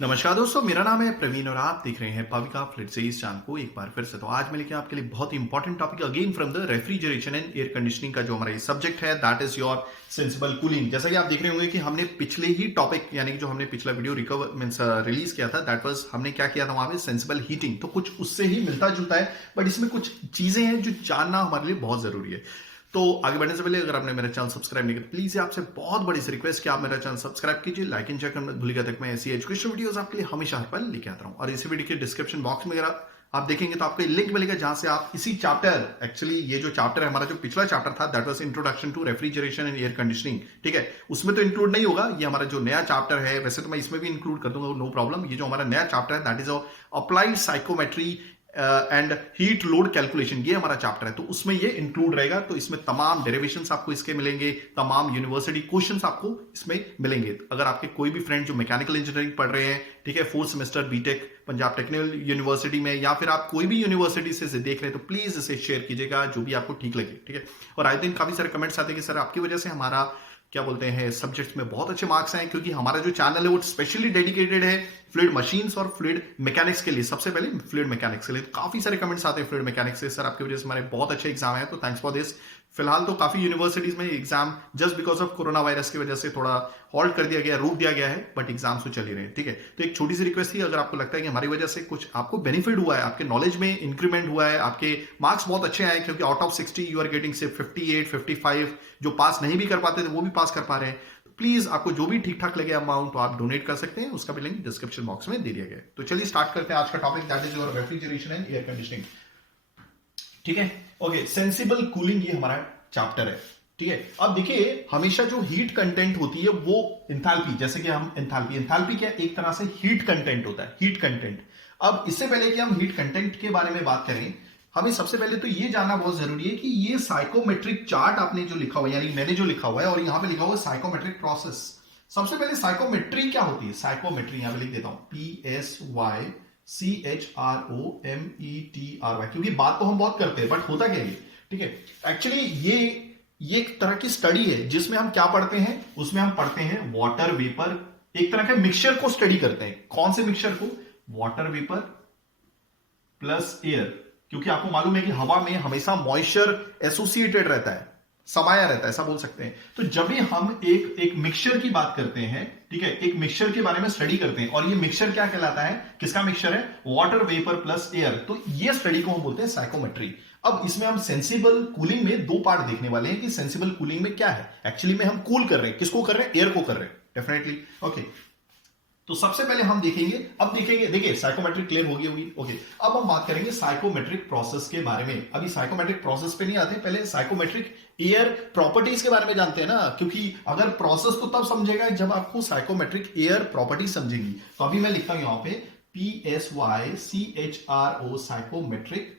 नमस्कार दोस्तों, मेरा नाम है प्रवीण और आप देख रहे हैं पविका फ्लिट से इस चैनल को एक बार फिर से। तो आज मैं लेके आपके लिए बहुत ही important topic again from the refrigeration and air conditioning का जो हमारा ये सब्जेक्ट है that is your sensible cooling. जैसा कि आप देख रहे होंगे कि हमने पिछले ही टॉपिक यानी कि जो हमने पिछला वीडियो रिकवर मींस रिलीज किया था दैट वाज हमने क्या किया था वहां पे सेंसिबल हीटिंग। तो कुछ उससे ही मिलता जुलता है बट इसमें कुछ चीजें हैं जो जानना हमारे लिए बहुत जरूरी है। तो आगे बढ़ने से पहले अगर आपने मेरा चैनल सब्सक्राइब नहीं किया प्लीज आपसे बहुत बड़ी सी रिक्वेस्ट कि आप मेरा चैनल सब्सक्राइब कीजिए, लाइक एंड शेयर करना मत भूलिएगा। तक मैं ऐसी एजुकेशन वीडियोस आपके लिए हमेशा हर पल लेके आता हूँ। और इसी वीडियो के डिस्क्रिप्शन बॉक्स में अगर आप देखेंगे तो आपको लिंक मिलेगा जहां से आप इसी चैप्टर एक्चुअली ये जो चैप्टर है हमारा जो पिछला चैप्टर था that was introduction to refrigeration and air conditioning, ठीक है, उसमें तो इंक्लूड नहीं होगा। ये हमारा जो नया चैप्टर है वैसे तो मैं इसमें भी इंक्लूड कर दूंगा, नो प्रॉब्लम। ये जो हमारा नया चैप्टर है that is applied psychometry and heat load calculation, ये हमारा चैप्टर है तो उसमें ये इंक्लूड रहेगा। तो इसमें तमाम डेरिवेशंस आपको इसके मिलेंगे, तमाम यूनिवर्सिटी क्वेश्चंस आपको इसमें मिलेंगे। अगर आपके कोई भी फ्रेंड जो मैकेनिकल इंजीनियरिंग पढ़ रहे हैं, ठीक है, 4th semester B Tech Punjab technical university में, या फिर आप कोई भी यूनिवर्सिटी से देख रहे हैं तो प्लीज इसे शेयर कीजिएगा जो भी आपको ठीक लगे, ठीक है। और आए दिन काफी सारे कमेंट्स आते हैं कि सर आपकी वजह से हमारा क्या बोलते हैं सब्जेक्ट्स में बहुत अच्छे मार्क्स आए, क्योंकि हमारा जो चैनल है वो स्पेशली डेडिकेटेड है फ्लूइड मशीन्स और फ्लूइड मैकेनिक्स के लिए। सबसे पहले फ्लूइड मैकेनिक्स के लिए काफी सारे कमेंट्स आते हैं फ्लूइड मैकेनिक्स से, सर आपकी वजह से हमारे बहुत अच्छे एग्जाम है, तो थैंक्स फॉर दिस। फिलहाल तो काफी यूनिवर्सिटीज में exam just because of corona virus की वजह से थोड़ा हॉल्ट कर दिया गया, रोक दिया गया है, बट एग्जाम्स तो चल ही रहे हैं, ठीक है। तो एक छोटी सी रिक्वेस्ट थी, अगर आपको लगता है कि हमारी वजह से कुछ आपको बेनिफिट हुआ है, आपके नॉलेज में इंक्रीमेंट हुआ है, आपके मार्क्स बहुत अच्छे आए, क्योंकि out of 60 you are getting से 58 55, जो पास नहीं भी कर पाते थे वो भी पास कर पा रहे हैं, प्लीज आपको जो भी ठीक ठाक लगे अमाउंट तो आप डोनेट कर सकते हैं, उसका भी लिंक डिस्क्रिप्शन बॉक्स में दे दिया गया है। तो चलिए स्टार्ट करते हैं आज का topic that is your refrigeration and air conditioning, ठीक है। ओके, सेंसिबल कूलिंग ये हमारा चैप्टर है, ठीक है। अब देखिए हमेशा जो हीट कंटेंट होती है वो इंथैल्पी, जैसे कि हम इंथैल्पी क्या एक तरह से हीट कंटेंट होता है, हीट कंटेंट। अब इससे पहले कि हम हीट कंटेंट के बारे में बात करें, हमें सबसे पहले तो ये जानना बहुत जरूरी है कि ये साइकोमेट्रिक चार्ट आपने जो लिखा हुआ है, यानी मैंने जो लिखा हुआ है और यहां पे लिखा हुआ है साइकोमेट्रिक प्रोसेस। सबसे पहले साइकोमेट्री क्या होती है, साइकोमेट्री यहां पे लिख देता हूं PSYCHROMETRY, क्योंकि बात तो हम बहुत करते हैं बट होता क्या है, ठीक है। एक्चुअली ये एक तरह की स्टडी है जिसमें हम क्या पढ़ते हैं, उसमें हम पढ़ते हैं वाटर वेपर, एक तरह के मिक्सचर को स्टडी करते हैं। कौन से मिक्सचर को, वाटर वेपर प्लस एयर, क्योंकि आपको मालूम है कि हवा में हमेशा मॉइस्चर एसोसिएटेड रहता है, समाया रहता है, ऐसा बोल सकते हैं। तो जब भी हम एक मिक्सचर की बात करते हैं, ठीक है, एक मिक्सचर के बारे में स्टडी करते हैं, और ये मिक्सचर क्या कहलाता है, किसका मिक्सचर है, वाटर वेपर प्लस एयर, तो ये स्टडी को हम बोलते हैं साइकोमेट्री। अब इसमें हम सेंसिबल कूलिंग में दो पार्ट देखने वाले हैं कि सेंसिबल कूलिंग में क्या है, एक्चुअली में हम कूल कर रहे हैं, किसको कर रहे हैं, एयर को कर रहे हैं, डेफिनेटली। ओके, तो सबसे पहले हम देखेंगे, अब देखेंगे, देखिए साइकोमेट्रिक क्लियर होगी। ओके, अब हम बात करेंगे साइकोमेट्रिक प्रोसेस के बारे में। अभी साइकोमेट्रिक प्रोसेस पे नहीं आते, पहले साइकोमेट्रिक एयर प्रॉपर्टीज के बारे में जानते हैं ना, क्योंकि अगर प्रोसेस तो तब समझेगा जब आपको साइकोमेट्रिक एयर प्रॉपर्टीज समझेंगी। तो अभी मैं लिखता हूं यहां पे PSYCHRO साइकोमेट्रिक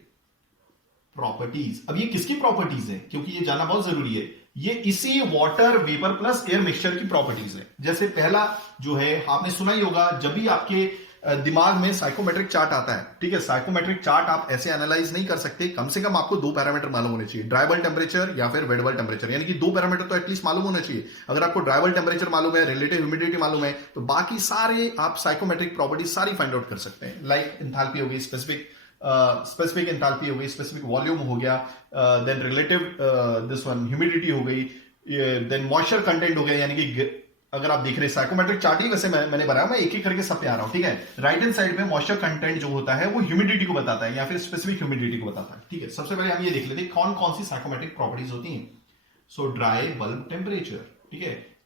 प्रॉपर्टीज। अब ये किसकी प्रॉपर्टीज है, क्योंकि ये जानना बहुत जरूरी है, ये इसी water vapour plus air mixture की प्रॉपर्टीज है। जैसे पहला जो है आपने सुना ही होगा, जब भी आपके दिमाग में साइकोमेट्रिक चार्ट आता है, ठीक है, साइकोमेट्रिक चार्ट आप ऐसे एनालाइज नहीं कर सकते, कम से कम आपको दो पैरामीटर मालूम होने चाहिए, ड्राइबल टेम्परेचर या फिर वेट बल्ब टेम्परेचर, यानी कि दो पैरामीटर तो एटलीस्ट मालूम होना चाहिए। अगर आपको ड्राइबल टेम्परेचर मालूम है, रिलेटिव ह्यूमिडिटी मालूम है, तो बाकी सारे आप साइकोमेट्रिक प्रॉपर्टीज सारी फाइंड आउट कर सकते हैं। लाइक इंथैल्पी हो गई, स्पेसिफिक एंथैल्पी हो गई, स्पेसिफिक वॉल्यूम हो गया, then relative this one humidity हो गई, देन मॉइस्चर कंटेंट हो गया। यानी कि अगर आप देख रहे हैं साइकोमेट्रिक चार्ट ही वैसे मैंने बनाया, मैं एक एक करके सब पे आ रहा हूं, ठीक है। राइट हैंड साइड में मॉइस्चर कंटेंट जो होता है वो ह्यूमिडिटी को बताता है या फिर स्पेसिफिक ह्यूमिडिटी को बताता है, ठीक है। सबसे पहले हम ये देख लेते हैं कौन कौन सी साइकोमेट्रिक प्रॉपर्टीज होती हैं। सो ड्राई बल्ब टेम्परेचर, ठीक है,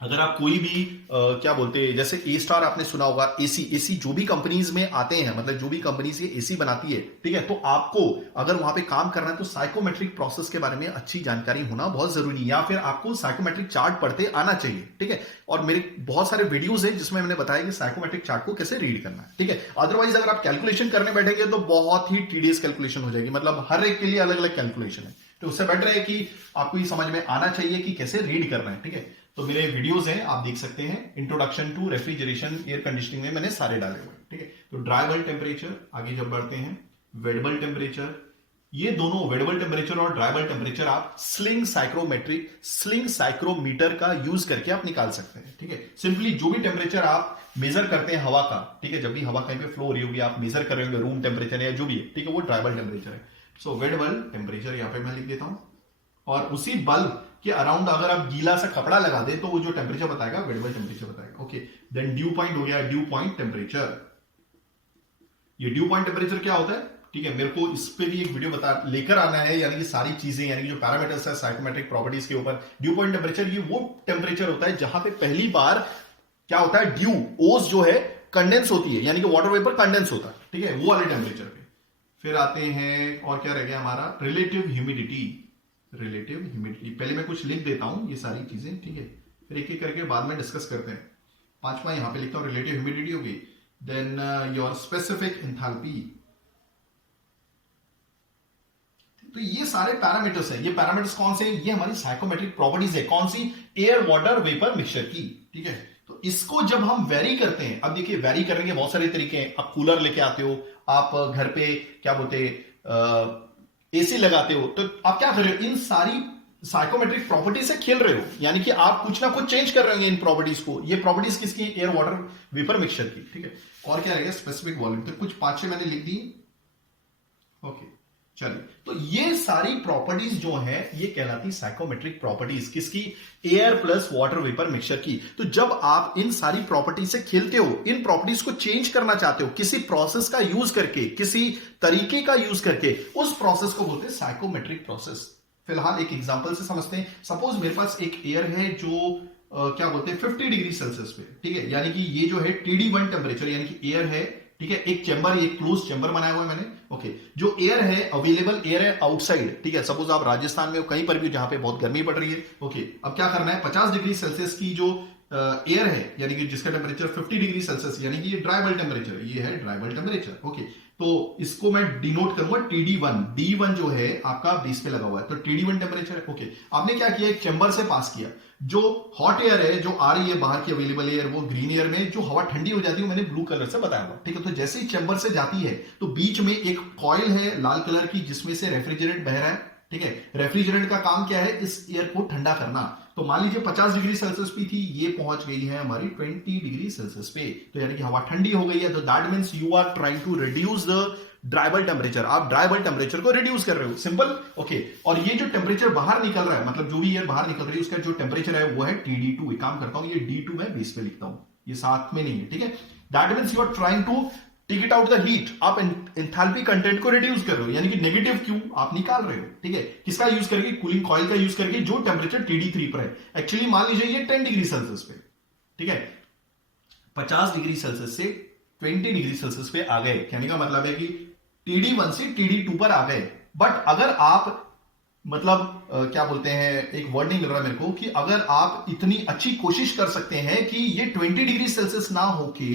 अगर आप कोई भी क्या बोलते हैं, जैसे ए स्टार आपने सुना होगा, एसी जो भी कंपनीज में आते हैं, मतलब जो भी कंपनीज ये एसी बनाती है, ठीक है, तो आपको अगर वहां पे काम करना है तो साइकोमेट्रिक प्रोसेस के बारे में अच्छी जानकारी होना बहुत जरूरी है, या फिर आपको साइकोमेट्रिक चार्ट पढ़ते आना चाहिए, ठीक है। और मेरे बहुत सारे वीडियोस हैं जिसमें मैंने बताया कि साइकोमेट्रिक चार्ट को कैसे रीड करना है, ठीक है। अदरवाइज अगर आप कैलकुलेशन करने बैठेंगे तो बहुत ही टीडियस कैलकुलेशन हो जाएगी, मतलब हर एक के लिए अलग अलग कैलकुलेशन है, तो उससे बेटर है कि आपको ये समझ में आना चाहिए कि कैसे रीड करना है, ठीक है। तो मेरे वीडियोस हैं, आप देख सकते हैं, introduction to refrigeration air conditioning में मैंने सारे डाले हुए हैं, ठीक है। तो ड्राई बल्ब टेम्परेचर, आगे जब बढ़ते हैं वेट बल्ब टेम्परेचर, ये दोनों वेडेबल टेम्परेचर और ड्राइबल टेम्परेचर आप स्लिंग साइक्रोमीटर का यूज करके आप निकाल सकते हैं। ठीक है, सिंपली जो भी टेम्परेचर आप मेजर करते हैं हवा का, ठीक है, जब भी हवा कहीं पे फ्लो हो रही होगी, आप मेजर कर रहे होंगे रूम टेम्परेचर या जो भी है, ठीक है, वो ड्राइबल टेम्परेचर है। सो वेडेबल टेम्परेचर यहां पे मैं लिख देता हूं, और उसी बल्ब के अराउंड अगर आप गीला सा कपड़ा लगा दे तो वो जो टेम्परेचर बताएगा वेडेबल टेम्परेचर बताएगा। ओके, देन ड्यू पॉइंट हो गया, ड्यू पॉइंट टेम्परेचर। ये ड्यू पॉइंट टेम्परेचर क्या होता है, ठीक है, मेरे को इस पे भी एक वीडियो बता लेकर आना है, यानी कि सारी चीजें, यानी कि जो पैरामीटर्स है साइकोमेट्रिक प्रॉपर्टीज के ऊपर। ड्यू पॉइंट टेम्परेचर ये वो टेम्परेचर होता है जहां पे पहली बार क्या होता है, ड्यू ओस जो है कंडेंस होती है, यानी कि वाटर वेपर कंडेंस होता है, ठीक है, वो वाले टेम्परेचर पे। फिर आते हैं, और क्या रह गया हमारा, रिलेटिव ह्यूमिडिटी। रिलेटिव ह्यूमिडिटी पहले मैं कुछ लिख देता हूं ये सारी चीजें, ठीक है, फिर एक एक करके बाद में डिस्कस करते हैं। पांचवा यहां पे लिखता हूं रिलेटिव ह्यूमिडिटी होगी। Then your specific enthalpy. तो ये सारे पैरामीटर्स है, ये पैरामीटर्स कौन से हैं, ये हमारी साइकोमेट्रिक प्रॉपर्टीज है, कौन सी, एयर वाटर वेपर मिक्सचर की। ठीक है, तो इसको जब हम वेरी करते हैं, अब देखिए वेरी करने के बहुत सारे तरीके हैं। आप कूलर लेके आते हो, आप घर पे क्या बोलते एसी लगाते हो, तो आप क्या कर रहे हो, इन सारी साइकोमेट्रिक प्रॉपर्टी से खेल रहे हो, यानी कि आप कुछ ना कुछ चेंज कर रहे होंगे इन प्रॉपर्टीज को। ये प्रॉपर्टीज किसकी, एयर वाटर वेपर मिक्सचर की। ठीक है, और क्या रहेगा, स्पेसिफिक वॉल्यूम। तो कुछ 5-6 मैंने लिख दी। ओके, चलिए, तो ये सारी प्रॉपर्टीज जो है ये कहलाती साइकोमेट्रिक प्रॉपर्टीज, किसकी, air plus water vapour mixture की। तो जब आप इन सारी प्रॉपर्टीज से खेलते हो, इन प्रॉपर्टीज को चेंज करना चाहते हो किसी प्रोसेस का यूज करके, किसी तरीके का यूज करके, उस प्रोसेस को बोलते हैं साइकोमेट्रिक प्रोसेस। फिलहाल एक एग्जांपल से समझते हैं। सपोज मेरे पास एक एयर है जो क्या बोलते हैं 50 डिग्री सेल्सियस पे, ठीक है, यानी कि ये जो है TD1 टेम्परेचर, यानी कि एयर है, ठीक है, एक चैम्बर, एक क्लोज चैम्बर बनाया हुआ है मैंने। ओके, जो एयर है, अवेलेबल एयर है आउटसाइड, ठीक है, सपोज आप राजस्थान में हो, कहीं पर भी जहां पे बहुत गर्मी पड़ रही है। ओके, अब क्या करना है, 50 डिग्री सेल्सियस की जो एयर है, यानी कि जिसका टेम्परेचर 50 डिग्री सेल्सियस, यानी कि ये ड्राई बल्ब टेम्परेचर, ये है ड्राई बल्ब टेम्परेचर। ओके, तो इसको मैं डिनोट करूंगा TD1, D1 जो है आपका बेस पे लगा हुआ है, तो TD1 टेम्परेचर है। ओके, आपने क्या किया, एक चैम्बर से पास किया, जो हॉट एयर है जो आ रही है बाहर की अवेलेबल एयर, वो ग्रीन एयर में, जो हवा ठंडी हो जाती है मैंने ब्लू कलर से बताया हुआ, ठीक है। तो जैसे ही चैम्बर से जाती है तो बीच में एक कॉइल है लाल कलर की, जिसमें से रेफ्रिजरेंट बह रहा है, ठीक है। रेफ्रिजरेंट का काम क्या है, इस एयर को ठंडा करना। तो मान लीजिए 50 डिग्री सेल्सियस पे थी, ये पहुंच गई है हमारी 20 डिग्री सेल्सियस पे, तो यानी कि हवा ठंडी हो गई है। तो that means you are trying to reduce the dry bulb temperature, आप ड्राइबल टेम्परेचर को रिड्यूस कर रहे हो, सिंपल। ओके, और ये जो टेम्परेचर बाहर निकल रहा है, मतलब जो भी एयर बाहर निकल रही है, उसका जो टेम्परेचर है वो है TD2। एक काम करता हूं, ये D2 मैं बेस पे लिखता हूं, ये साथ में नहीं है, ठीक है। That means you are trying to take it out the heat, आप एंथैल्पी कंटेंट को रिड्यूस कर रहे हो, यानी कि नेगेटिव क्यू आप निकाल रहे हो, ठीक है। किसका यूज करके, कूलिंग कॉइल का यूज करके, जो टेम्परेचर TD3 पर है। एक्चुअली मान लीजिए ये 10 डिग्री सेल्सियस पे, ठीक है, 50 डिग्री सेल्सियस से 20 डिग्री सेल्सियस पे आ गए, कहने का मतलब है कि TD1 से TD2 पर आ गए। बट अगर आप मतलब क्या बोलते हैं, एक वर्डिंग मिल रहा है मेरे को, कि अगर आप इतनी अच्छी कोशिश कर सकते हैं कि ये 20 डिग्री सेल्सियस ना होके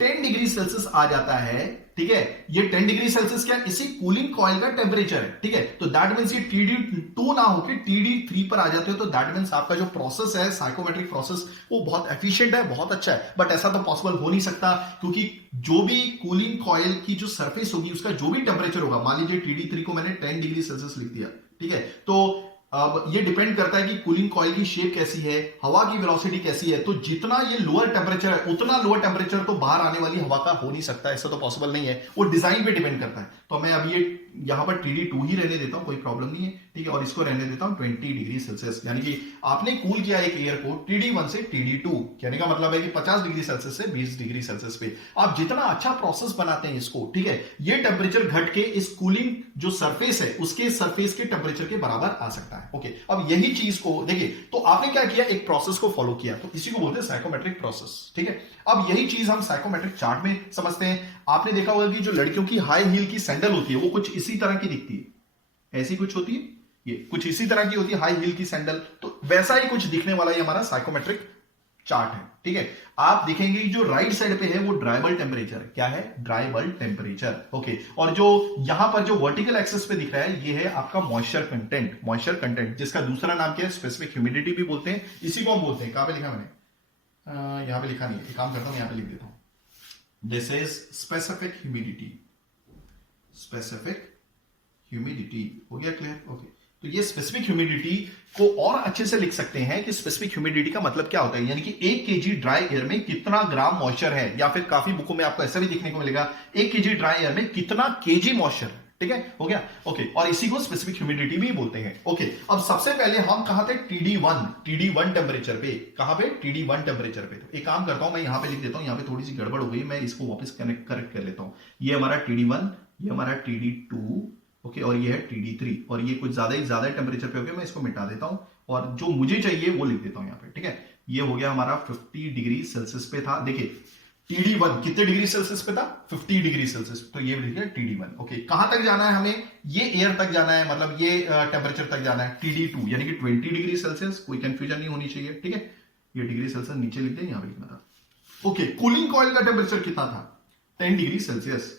10 डिग्री सेल्सियस आ जाता है, ठीक है। ये 10 डिग्री सेल्सियस क्या, इसी कूलिंग कॉइल का टेम्परेचर है, ठीक है। तो दैट मींस ये TD2 ना होके TD3 पर आ जाते हो, तो दैट मींस आपका जो प्रोसेस है, साइकोमेट्रिक प्रोसेस, वो बहुत एफिशिएंट है, बहुत अच्छा है। बट ऐसा तो पॉसिबल हो नहीं सकता, क्योंकि जो भी कूलिंग कॉइल की जो सरफेस होगी, उसका जो भी टेम्परेचर होगा, मान लीजिए TD3 को मैंने 10 डिग्री सेल्सियस लिख दिया, ठीक है। तो अब ये डिपेंड करता है कि कूलिंग कॉइल की शेप कैसी है, हवा की वेलोसिटी कैसी है। तो जितना ये लोअर टेम्परेचर है, उतना लोअर टेम्परेचर तो बाहर आने वाली हवा का हो नहीं सकता, ऐसा तो पॉसिबल नहीं है, वो डिजाइन पे डिपेंड करता है। तो मैं अब ये यहां पर TD2 ही रहने देता हूं, कोई प्रॉब्लम नहीं है, ठीक है, और इसको रहने देता हूं 20 डिग्री सेल्सियस, यानी कि आपने कूल किया एक एयर को TD1 से TD2, कहने का मतलब है कि 50 डिग्री सेल्सियस से 20 डिग्री सेल्सियस पे। आप जितना अच्छा प्रोसेस बनाते हैं इसको, ठीक है, ये टेम्परेचर घट के इस कूलिंग जो सरफेस है, उसके सरफेस के टेम्परेचर के बराबर आ सकता है। ओके, अब यही चीज को देखिए, तो आपने क्या किया, एक प्रोसेस को फॉलो किया, तो इसी को बोलते हैं साइकोमेट्रिक प्रोसेस, ठीक है। अब यही चीज हम साइकोमेट्रिक चार्ट में समझते हैं। आपने देखा होगा कि जो लड़कियों की हाई हील की सैंडल होती है, वो कुछ इसी तरह की दिखती है, ऐसी कुछ होती है, ये कुछ इसी तरह की होती है हाई हील की सैंडल। तो वैसा ही कुछ दिखने वाला ये हमारा साइकोमेट्रिक चार्ट है, ठीक है। आप देखेंगे जो राइट साइड पे है वो ड्राई बल्ब टेम्परेचर, क्या है, ड्राई बल्ब टेम्परेचर। ओके, और जो यहां पर जो वर्टिकल एक्सेस पे दिख रहा है, ये है आपका मॉइस्चर कंटेंट, जिसका दूसरा नाम क्या है, स्पेसिफिक ह्यूमिडिटी भी बोलते हैं। इसी को हम बोलते हैं, कहां पे लिखा मैंने, यहां पे लिखा नहीं है, काम करता हूं, यहां पे लिख देता हूं, this is specific humidity, specific humidity हो गया क्लियर? ओके, तो ये स्पेसिफिक ह्यूमिडिटी को और अच्छे से लिख सकते हैं कि स्पेसिफिक ह्यूमिडिटी का मतलब क्या होता है, यानी कि 1 केजी ड्राई एयर में कितना ग्राम मॉइस्चर है, या फिर काफी बुकों में आपको ऐसा भी देखने को मिलेगा 1 केजी ड्राई एयर में कितना केजी मॉइस्चर है। ठीक है, हो गया? ओके, और इसी को स्पेसिफिक ह्यूमिडिटी भी बोलते हैं। ओके, अब सबसे पहले हम कहां थे? TD1 टेम्परेचर पे। कहां पे? TD1 टेम्परेचर पे। तो एक काम करता हूं, मैं यहां पे लिख देता हूं, यहां पे थोड़ी सी गड़बड़ हो गई, मैं इसको वापस करेक्ट कर लेता हूं। ये हमारा TD1, ये हमारा TD2, ओके, और ये है TD3, और ये कुछ ज्यादा टेम्परेचर पे हो गया, मैं इसको मिटा देता हूं और जो मुझे चाहिए वो लिख देता हूं यहां पे। ठीक है, ये हो गया हमारा 50 डिग्री सेल्सियस पे था। देखिए TD1 कितने डिग्री सेल्सियस पे था? 50 डिग्री सेल्सियस। तो ये लिखिए TD1। ओके, कहां तक जाना है हमें? ये एयर तक जाना है, मतलब ये टेम्परेचर तक जाना है। TD2 यानी कि 20 डिग्री सेल्सियस, कोई कंफ्यूजन नहीं होनी चाहिए। ठीक है, ये डिग्री सेल्सियस नीचे लिख दें, यहां पे लिखना था। ओके, कूलिंग कॉइल का टेम्परेचर कितना था? 10 डिग्री सेल्सियस।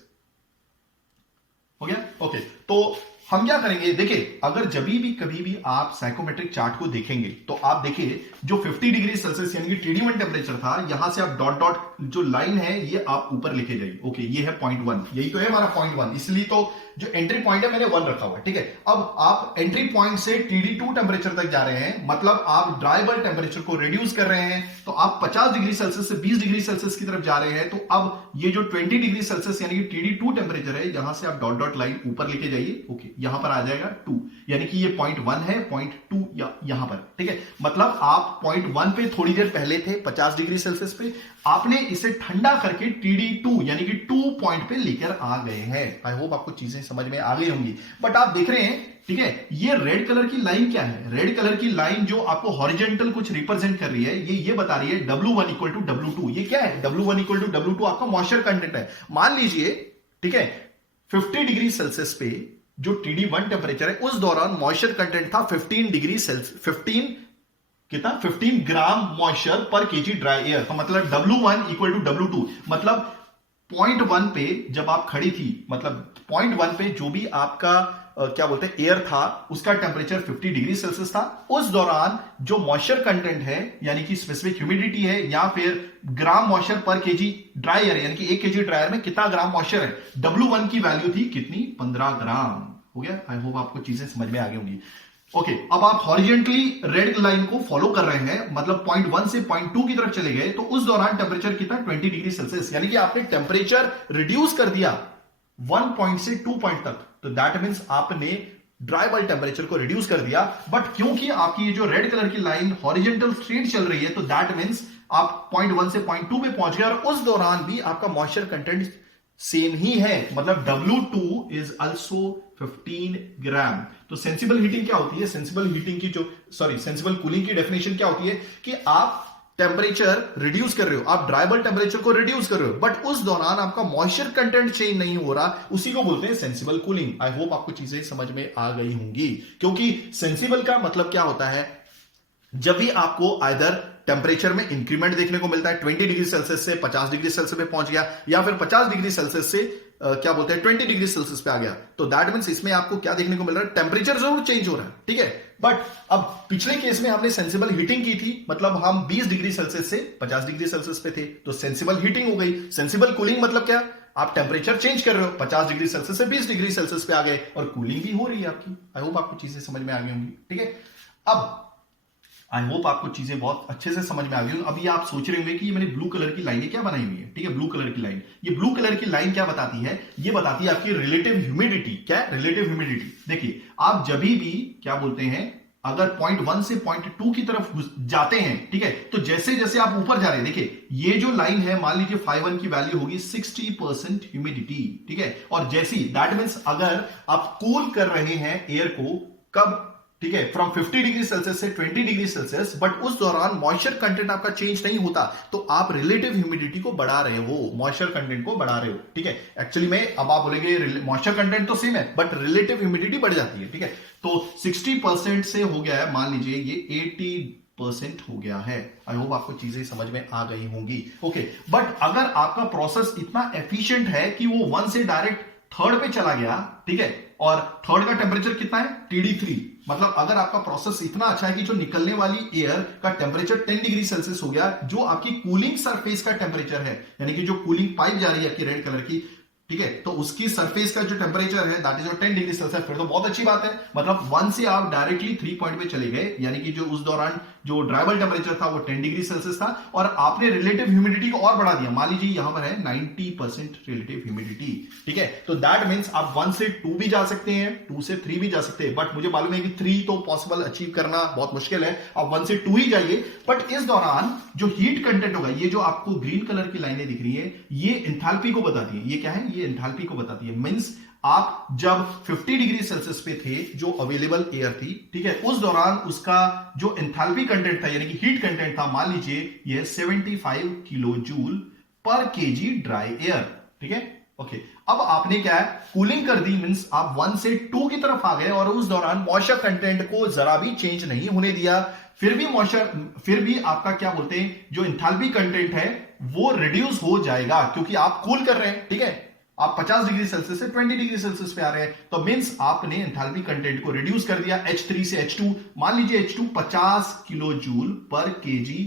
हो गया? ओके, तो हम क्या करेंगे? देखिए, अगर जब भी कभी भी आप साइकोमेट्रिक चार्ट को देखेंगे तो आप देखिए जो 50 डिग्री सेल्सियस यानी कि TD1 टेम्परेचर था, यहां से आप डॉट डॉट जो लाइन है ये आप ऊपर लिखे जाइए। ओके, ये है पॉइंट 1, यही तो है हमारा पॉइंट 1, इसलिए तो जो एंट्री पॉइंट है मैंने 1 रखा हुआ है। ठीक है, अब आप एंट्री पॉइंट से TD2 टेम्परेचर तक जा रहे हैं, मतलब आप ड्राई बल्ब टेम्परेचर को रिड्यूस कर रहे हैं, तो आप 50 डिग्री सेल्सियस से 20 डिग्री सेल्सियस की तरफ जा रहे हैं। तो अब ये जो 20 डिग्री सेल्सियस यानी कि TD2 टेम्परेचर है, यहां से आप डॉट डॉट लाइन ऊपर लेके जाइए। ओके, यहां पर आ जाएगा 2, यानी कि ये पॉइंट 1 है, पॉइंट 2 यहां पर। ठीक है, मतलब आप पॉइंट 1 पे थोड़ी देर पहले थे 50 डिग्री सेल्सियस पे, आपने इसे ठंडा करके TD2 यानी कि 2 पॉइंट पे लेकर आ गए हैं। आई होप आपको चीजें समझ में आ गई होंगी। बट आप देख रहे हैं, ठीक है, ये रेड कलर की लाइन क्या है? रेड कलर की लाइन जो आपको हॉरिजॉन्टल कुछ रिप्रेजेंट कर रही है, ये बता रही है W1 इक्वल टू W2। ये क्या है? W1 इक्वल टू W2 आपका मॉइस्चर कंटेंट है। मान लीजिए, ठीक है, 50 डिग्री सेल्सियस पे जो TD1 टेम्परेचर है, उस दौरान मॉइस्चर कंटेंट था 15 डिग्री सेल्सियस, 15 ग्राम मॉइस्चर पर केजी ड्राई एयर। तो मतलब W1 इक्वल टू W2, मतलब पॉइंट 1 पे जब आप खड़ी थी, मतलब पॉइंट 1 पे जो भी आपका क्या बोलते हैं एयर था, उसका टेम्परेचर 50 डिग्री सेल्सियस था। उस दौरान जो मॉइस्चर कंटेंट है यानी कि स्पेसिफिक ह्यूमिडिटी है, या फिर ग्राम मॉइस्चर पर केजी ड्राई एयर, यानी कि 1 केजी ड्राई एयर में कितना ग्राम मॉइस्चर है, W1 की वैल्यू थी कितनी? 15 ग्राम। हो गया? आई होप आपको चीजें समझ में आ गई होंगी। ओके, अब आप हॉरिजॉन्टली रेड लाइन को फॉलो कर रहे हैं, मतलब पॉइंट 1 से पॉइंट 2 की तरफ चले गए, तो उस दौरान टेम्परेचर कितना? 20 डिग्री सेल्सियस, यानी कि आपने टेम्परेचर रिड्यूस कर दिया 1 पॉइंट से 2 पॉइंट तक। तो दैट मींस आपने ड्राई बल्ब टेम्परेचर को रिड्यूस कर दिया। बट क्योंकि आपकी ये जो रेड कलर की लाइन हॉरिजॉन्टल स्ट्रेट चल रही है, तो दैट मींस आप पॉइंट 1 से पॉइंट 2 पे पहुंच गए, और उस दौरान भी आपका मॉइस्चर कंटेंट सेम ही है, मतलब W2 इज ऑल्सो 15 ग्राम। तो सेंसिबल हीटिंग क्या होती है? सेंसिबल हीटिंग की जो सेंसिबल कूलिंग की डेफिनेशन क्या होती है कि आप टेम्परेचर रिड्यूस कर रहे हो, आप ड्राई बल्ब टेम्परेचर को रिड्यूस कर रहे हो, बट उस दौरान आपका मॉइस्चर कंटेंट चेंज नहीं हो रहा, उसी को बोलते हैं सेंसिबल कूलिंग। आई होप आपको चीजें समझ में आ गई होंगी, क्योंकि सेंसिबल का मतलब क्या होता है? जब भी आपको आइदर टेम्परेचर में इंक्रीमेंट देखने को मिलता है, 20 डिग्री सेल्सियस से 50 डिग्री सेल्सियस पे पहुंच गया, या फिर 50 डिग्री सेल्सियस से क्या बोलते हैं 20 डिग्री सेल्सियस पे आ गया, तो दैट मींस इसमें आपको क्या देखने को मिल रहा है? टेम्परेचर जरूर चेंज हो रहा है। ठीक है, बट अब पिछले केस में हमने सेंसिबल हीटिंग की थी, मतलब हम 20 डिग्री सेल्सियस से 50 डिग्री सेल्सियस पे थे, तो सेंसिबल हीटिंग हो गई। सेंसिबल कूलिंग मतलब क्या? आप टेम्परेचर चेंज कर रहे हो, 50 डिग्री सेल्सियस से 20 डिग्री सेल्सियस पे आ गए, और कूलिंग भी हो रही है आपकी। आई होप आपको चीजें समझ में आ गई होंगी। ठीक है, अब आई होप आपको चीजें बहुत अच्छे से समझ में आ गई। अभी आप सोच रहे होंगे कि ये मैंने ब्लू कलर की लाइन क्या बनाई हुई है। ठीक है, ब्लू कलर की लाइन, ये ब्लू कलर की लाइन क्या बताती है? ये बताती है आपकी रिलेटिव ह्यूमिडिटी। क्या? Relative humidity. देखिए, आप जब भी क्या बोलते हैं, अगर पॉइंट 1 से पॉइंट 2 की तरफ जाते हैं, ठीक है, तो जैसे जैसे आप ऊपर जा रहे हैं, देखिए ये जो लाइन है, मान लीजिए φ1 की वैल्यू होगी 60% ह्यूमिडिटी। ठीक है, और जैसी दैट मींस अगर आप कूल कर रहे हैं एयर को, कब? ठीक है, फ्रॉम 50 डिग्री सेल्सियस से 20 डिग्री सेल्सियस, बट उस दौरान मॉइस्चर कंटेंट आपका चेंज नहीं होता, तो आप रिलेटिव ह्यूमिडिटी को बढ़ा रहे हो, मॉइस्चर कंटेंट को बढ़ा रहे हो। ठीक है, एक्चुअली में अब आप बोलेंगे मॉइस्चर कंटेंट तो सेम है, बट रिलेटिव ह्यूमिडिटी बढ़ जाती है। ठीक है, तो 60% से हो गया है, मान लीजिए ये 80% हो गया है। आई होप आपको चीजें समझ में आ गई होंगी। ओके, बट अगर आपका प्रोसेस इतना एफिशिएंट है कि वो 1 से डायरेक्ट थर्ड पे चला गया, ठीक है, और थर्ड का टेम्परेचर कितना है? TD3। मतलब अगर आपका प्रोसेस इतना अच्छा है कि जो निकलने वाली एयर का टेम्परेचर 10 डिग्री सेल्सियस हो गया, जो आपकी कूलिंग सरफेस का टेम्परेचर है, यानी कि जो कूलिंग पाइप जा रही है आपकी रेड कलर की, ठीक है, तो उसकी सरफेस का जो टेम्परेचर है that is your 10 degree Celsius. फिर तो बहुत अच्छी बात है, मतलब 1 से आप डायरेक्टली 3 पॉइंट पे चले गए, यानी कि जो उस दौरान जो ड्राइबल टेम्परेचर था वो 10 डिग्री सेल्सियस था, और आपने रिलेटिव ह्यूमिडिटी को और बढ़ा दिया। मान लीजिए यहां पर है 90% रिलेटिव ह्यूमिडिटी, ठीक है, तो दैट मीन्स आप 1 से 2 भी जा सकते हैं, 2 से 3 भी जा सकते हैं, बट मुझे मालूम है कि 3 तो पॉसिबल अचीव करना बहुत मुश्किल है, आप 1 से 2 ही जाइए। बट इस दौरान जो हीट कंटेंट होगा, ये जो आपको ग्रीन कलर की लाइनें दिख रही है, ये एंथैल्पी को बताती है। ये क्या है? ये एंथैल्पी को बताती है। मींस आप जब 50 डिग्री सेल्सियस पे थे, जो अवेलेबल एयर थी, ठीक है, उस दौरान उसका जो एंथैल्पी कंटेंट था, यानी कि हीट कंटेंट था, मान लीजिए ये 75 किलो जूल पर केजी ड्राई एयर, ठीक है, ओके। अब आपने क्या है, कूलिंग कर दी, मींस आप 1 से 2 की तरफ आ गए, और उस दौरान मॉइस्चर कंटेंट को जरा भी चेंज नहीं होने दिया। फिर भी आपका क्या बोलते हैं, जो एंथैल्पी कंटेंट है वो रिड्यूस हो जाएगा, क्योंकि आप कूल कर रहे हैं, ठीक है, आप 50 डिग्री सेल्सियस से 20 डिग्री सेल्सियस पे आ रहे हैं, तो मींस आपने एंथैल्पी कंटेंट को रिड्यूस कर दिया H3 से H2। मान लीजिए H2 50 किलो जूल पर KG,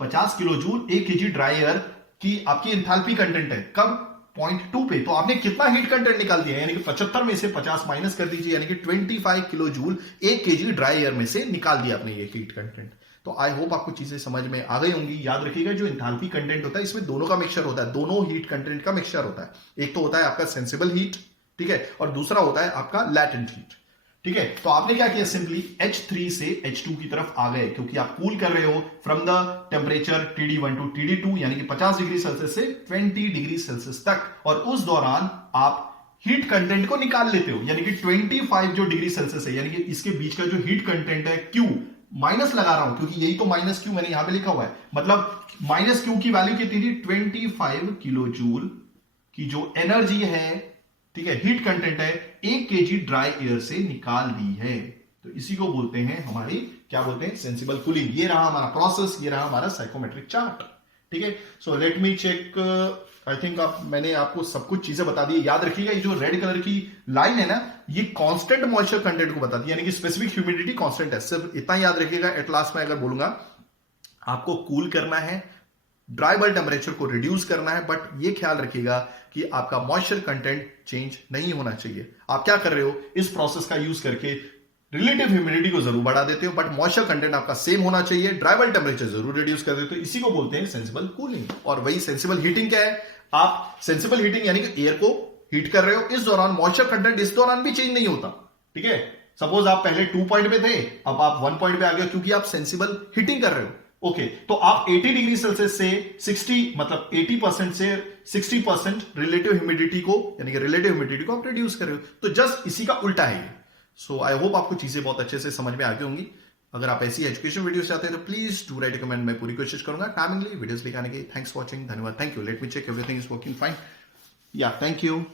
50 kilo joule 1 KG dry air की आपकी एंथैल्पी कंटेंट है। कब? पॉइंट 2 पे। तो आपने कितना हीट कंटेंट निकाल दिया, यानी कि 75 में से 50 माइनस कर दीजिए, यानी कि 25 kilo joule 1 KG dry air में से निकाल दिया आपने ये हीट कंटेंट। तो आई होप आपको चीजें समझ में आ गई होंगी। याद रखिएगा, जो एंथैल्पी कंटेंट होता है इसमें दोनों का मिक्सचर होता है, दोनों हीट कंटेंट का मिक्सचर होता है। एक तो होता है आपका सेंसिबल हीट, ठीक है, और दूसरा होता है आपका लैटेंट हीट, ठीक है। तो आपने क्या किया, सिंपली H3 से H2 की तरफ आ गए, क्योंकि आप कूल कर रहे हो from the temperature TD1 to TD2, यानी कि 50 डिग्री सेल्सियस से 20 डिग्री सेल्सियस तक, और उस दौरान आप हीट कंटेंट को निकाल लेते हो, यानी कि 25 जो डिग्री सेल्सियस है, यानी कि इसके बीच का जो हीट कंटेंट है Q, माइनस लगा रहा हूं क्योंकि यही तो माइनस Q मैंने यहां पे लिखा हुआ है, मतलब माइनस Q की वैल्यू कितनी थी, 25 किलो जूल की जो एनर्जी है, ठीक है, हीट कंटेंट है, 1 केजी ड्राई एयर से निकाल दी है। तो इसी को बोलते हैं हमारी, क्या बोलते हैं, सेंसिबल कूलिंग। ये रहा हमारा प्रोसेस, ये रहा हमारा साइकोमेट्रिक चार्ट, ठीक है। So let me check, I think मैंने आपको सब कुछ चीजें बता दी। याद रखिएगा, ये जो रेड कलर की लाइन है ना, ये कांस्टेंट मॉइस्चर कंटेंट को बताती है, यानी कि स्पेसिफिक ह्यूमिडिटी कांस्टेंट है। सिर्फ इतना याद रखिएगा। एट लास्ट में अगर बोलूंगा आपको कूल करना है, ड्राई बल्ब टेम्परेचर को रिड्यूस करना है, बट ये ख्याल रखिएगा कि आपका मॉइस्चर कंटेंट चेंज नहीं होना चाहिए। आप क्या कर रहे हो, इस प्रोसेस का यूज करके रिलेटिव ह्यूमिडिटी को जरूर बढ़ा देते हो, बट मॉइस्चर कंटेंट आपका सेम होना चाहिए, ड्राई बल्ब टेम्परेचर जरूर रिड्यूस कर देते हो। इसी को बोलते हैं सेंसिबल कूलिंग। और वही सेंसिबल हीटिंग क्या है, आप सेंसिबल हीटिंग यानी कि एयर को हीट कर रहे हो, इस दौरान मॉइस्चर कंटेंट इस दौरान भी चेंज नहीं होता, ठीक है। सपोज आप पहले 2 पॉइंट पे थे, अब आप 1 पॉइंट पे आ गए, क्योंकि आप सेंसिबल हीटिंग कर रहे हो, ओके। तो आप 80 डिग्री सेल्सियस से 60, मतलब 80% से 60% रिलेटिव ह्यूमिडिटी को, यानी कि रिलेटिव ह्यूमिडिटी को आप रिड्यूस कर रहे हो। तो जस्ट इसी का उल्टा है ये। सो आई होप आपको चीजें बहुत अच्छे से समझ में आ गई होंगी। अगर आप ऐसी एजुकेशन वीडियोस चाहते हैं तो प्लीज डू राइट कमेंट, मैं पूरी कोशिश करूंगा टाइमिंगली वीडियोस दिखाने की। थैंक्स फॉर वॉचिंग, धन्यवाद, thank you. Let me check everything is working fine, या थैंक यू।